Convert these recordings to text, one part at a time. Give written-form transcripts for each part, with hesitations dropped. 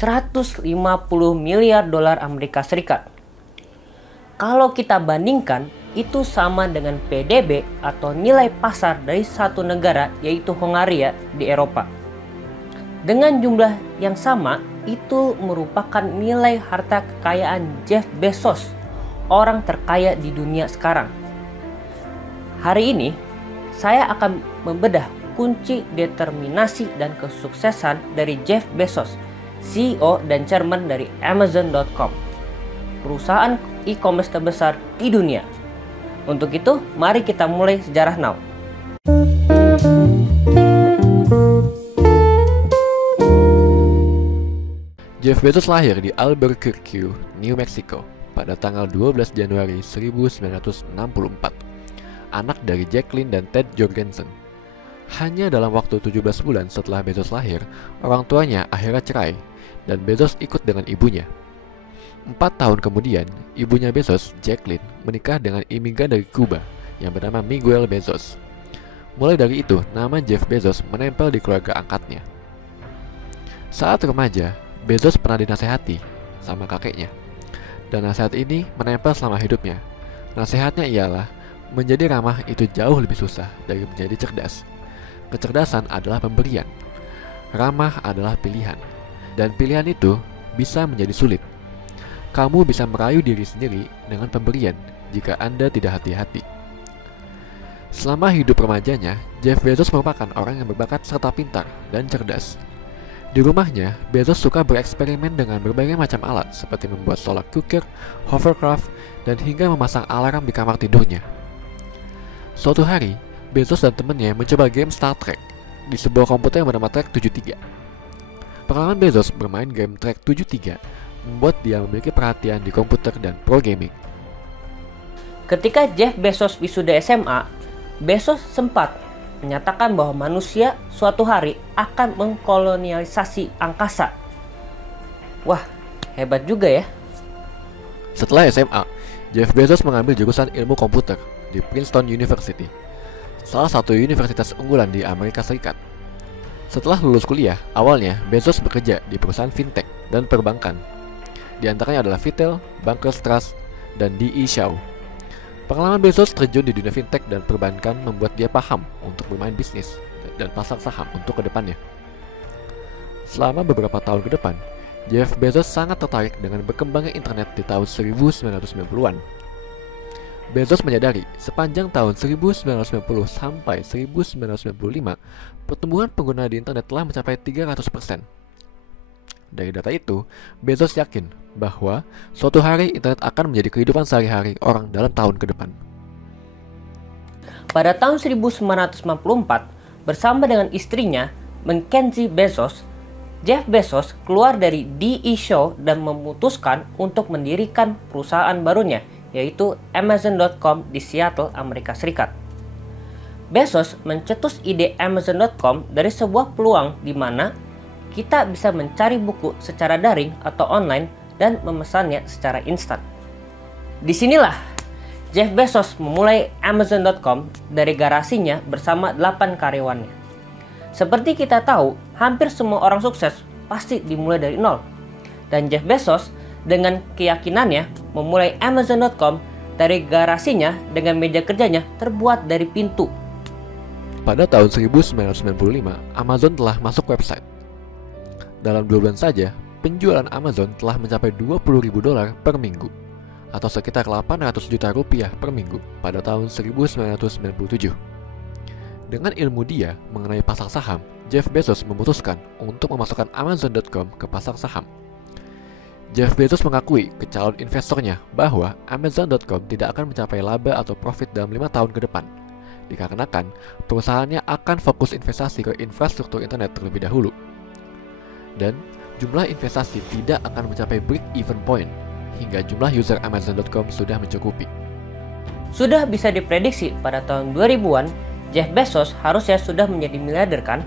$150 miliar Amerika Serikat. Kalau kita bandingkan, itu sama dengan PDB atau nilai pasar dari satu negara, yaitu Hongaria di Eropa. Dengan jumlah yang sama, itu merupakan nilai harta kekayaan Jeff Bezos, orang terkaya di dunia sekarang. Hari ini, saya akan membedah kunci determinasi dan kesuksesan dari Jeff Bezos, CEO dan Chairman dari Amazon.com, perusahaan e-commerce terbesar di dunia. Untuk itu, mari kita mulai sejarah now. Jeff Bezos lahir di Albuquerque, New Mexico pada tanggal 12 Januari 1964. Anak dari Jacqueline dan Ted Jorgensen. Hanya dalam waktu 17 bulan setelah Bezos lahir, orang tuanya akhirnya cerai dan Bezos ikut dengan ibunya. 4 tahun kemudian, ibunya Bezos, Jacqueline, menikah dengan imigran dari Kuba yang bernama Miguel Bezos. Mulai dari itu, nama Jeff Bezos menempel di keluarga angkatnya. Saat remaja, Bezos pernah dinasehati sama kakeknya, dan nasihat ini menempel selama hidupnya. Nasihatnya ialah, menjadi ramah itu jauh lebih susah dari menjadi cerdas. Kecerdasan adalah pemberian, ramah adalah pilihan, dan pilihan itu bisa menjadi sulit. Kamu bisa merayu diri sendiri dengan pemberian jika Anda tidak hati-hati. Selama hidup remajanya, Jeff Bezos merupakan orang yang berbakat serta pintar dan cerdas. Di rumahnya, Bezos suka bereksperimen dengan berbagai macam alat seperti membuat solar cooker, hovercraft, dan hingga memasang alarm di kamar tidurnya. Suatu hari, Bezos dan temannya mencoba game Star Trek di sebuah komputer yang bernama Trek 73. Pengalaman Bezos bermain game Trek 73 membuat dia memiliki perhatian di komputer dan pro gaming. Ketika Jeff Bezos wisuda SMA, Bezos sempat menyatakan bahwa manusia suatu hari akan mengkolonialisasi angkasa. Wah, hebat juga ya. Setelah SMA, Jeff Bezos mengambil jurusan ilmu komputer di Princeton University, salah satu universitas unggulan di Amerika Serikat. Setelah lulus kuliah, awalnya Bezos bekerja di perusahaan fintech dan perbankan. Di antaranya adalah Vitel, Bankers Trust, dan D.E. Shaw. Pengalaman Bezos terjun di dunia fintech dan perbankan membuat dia paham untuk bermain bisnis dan pasar saham untuk kedepannya. Selama beberapa tahun ke depan, Jeff Bezos sangat tertarik dengan berkembangnya internet di tahun 1990-an. Bezos menyadari sepanjang tahun 1990 sampai 1995, pertumbuhan pengguna di internet telah mencapai 300%. Dari data itu, Bezos yakin bahwa suatu hari internet akan menjadi kehidupan sehari-hari orang dalam tahun ke depan. Pada tahun 1994, bersama dengan istrinya, Mackenzie Bezos, Jeff Bezos keluar dari D.E. Shaw dan memutuskan untuk mendirikan perusahaan barunya, yaitu Amazon.com di Seattle, Amerika Serikat. Bezos mencetus ide Amazon.com dari sebuah peluang di mana kita bisa mencari buku secara daring atau online dan memesannya secara instan. Disinilah Jeff Bezos memulai Amazon.com dari garasinya bersama 8 karyawannya. Seperti kita tahu, hampir semua orang sukses pasti dimulai dari nol. Dan Jeff Bezos dengan keyakinannya memulai Amazon.com dari garasinya dengan meja kerjanya terbuat dari pintu. Pada tahun 1995, Amazon telah masuk website. Dalam 2 bulan saja, penjualan Amazon telah mencapai $20.000 per minggu, atau sekitar 800 juta rupiah per minggu pada tahun 1997. Dengan ilmu dia mengenai pasar saham, Jeff Bezos memutuskan untuk memasukkan Amazon.com ke pasar saham. Jeff Bezos mengakui ke calon investornya bahwa Amazon.com tidak akan mencapai laba atau profit dalam 5 tahun ke depan, dikarenakan perusahaannya akan fokus investasi ke infrastruktur internet terlebih dahulu. Dan jumlah investasi tidak akan mencapai break-even point hingga jumlah user Amazon.com sudah mencukupi. Sudah bisa diprediksi pada tahun 2000-an, Jeff Bezos harusnya sudah menjadi miliarder kan?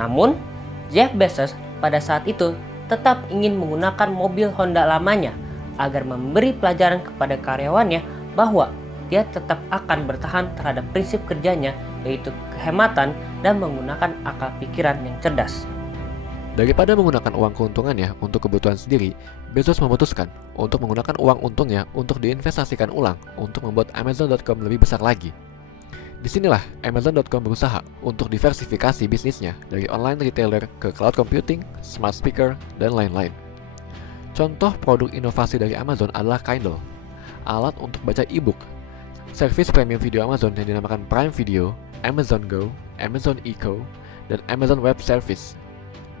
Namun, Jeff Bezos pada saat itu tetap ingin menggunakan mobil Honda lamanya agar memberi pelajaran kepada karyawannya bahwa dia tetap akan bertahan terhadap prinsip kerjanya, yaitu kehematan dan menggunakan akal pikiran yang cerdas. Daripada menggunakan uang keuntungannya untuk kebutuhan sendiri, Bezos memutuskan untuk menggunakan uang untungnya untuk diinvestasikan ulang untuk membuat Amazon.com lebih besar lagi. Disinilah Amazon.com berusaha untuk diversifikasi bisnisnya dari online retailer ke cloud computing, smart speaker, dan lain-lain. Contoh produk inovasi dari Amazon adalah Kindle, alat untuk baca e-book, servis premium video Amazon yang dinamakan Prime Video, Amazon Go, Amazon Echo, dan Amazon Web Service.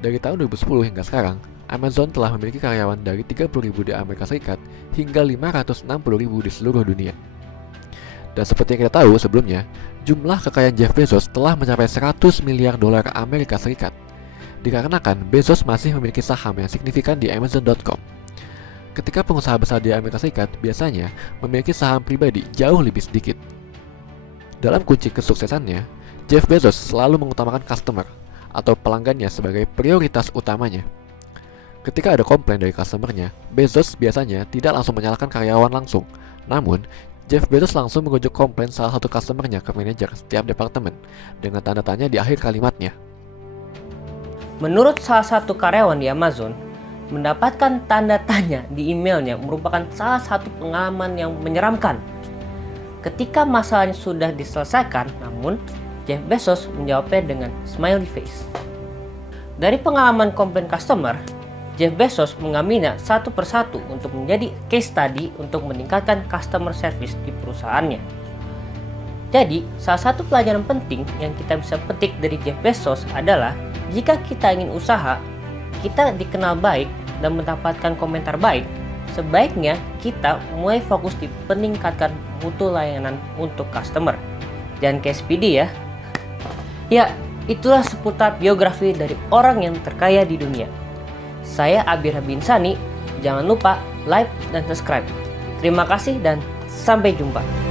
Dari tahun 2010 hingga sekarang, Amazon telah memiliki karyawan dari 30.000 di Amerika Serikat hingga 560.000 di seluruh dunia. Dan seperti yang kita tahu sebelumnya, jumlah kekayaan Jeff Bezos telah mencapai 100 miliar dolar Amerika Serikat. Dikarenakan Bezos masih memiliki saham yang signifikan di Amazon.com. Ketika pengusaha besar di Amerika Serikat biasanya memiliki saham pribadi jauh lebih sedikit. Dalam kunci kesuksesannya, Jeff Bezos selalu mengutamakan customer atau pelanggannya sebagai prioritas utamanya. Ketika ada komplain dari customernya, Bezos biasanya tidak langsung menyalahkan karyawan langsung. Namun, Jeff Bezos langsung mengujuk komplain salah satu customernya ke manajer setiap departemen dengan tanda tanya di akhir kalimatnya. Menurut salah satu karyawan di Amazon, mendapatkan tanda tanya di emailnya merupakan salah satu pengalaman yang menyeramkan. Ketika masalahnya sudah diselesaikan, namun Jeff Bezos menjawabnya dengan smiley face. Dari pengalaman komplain customer, Jeff Bezos mengambilnya satu persatu untuk menjadi case study untuk meningkatkan customer service di perusahaannya. Jadi, salah satu pelajaran penting yang kita bisa petik dari Jeff Bezos adalah jika kita ingin usaha, kita dikenal baik dan mendapatkan komentar baik, sebaiknya kita mulai fokus di peningkatkan mutu layanan untuk customer. Jangan kayak Speedy ya. Ya, itulah seputar biografi dari orang yang terkaya di dunia. Saya Abir Habinsani, jangan lupa like dan subscribe. Terima kasih dan sampai jumpa.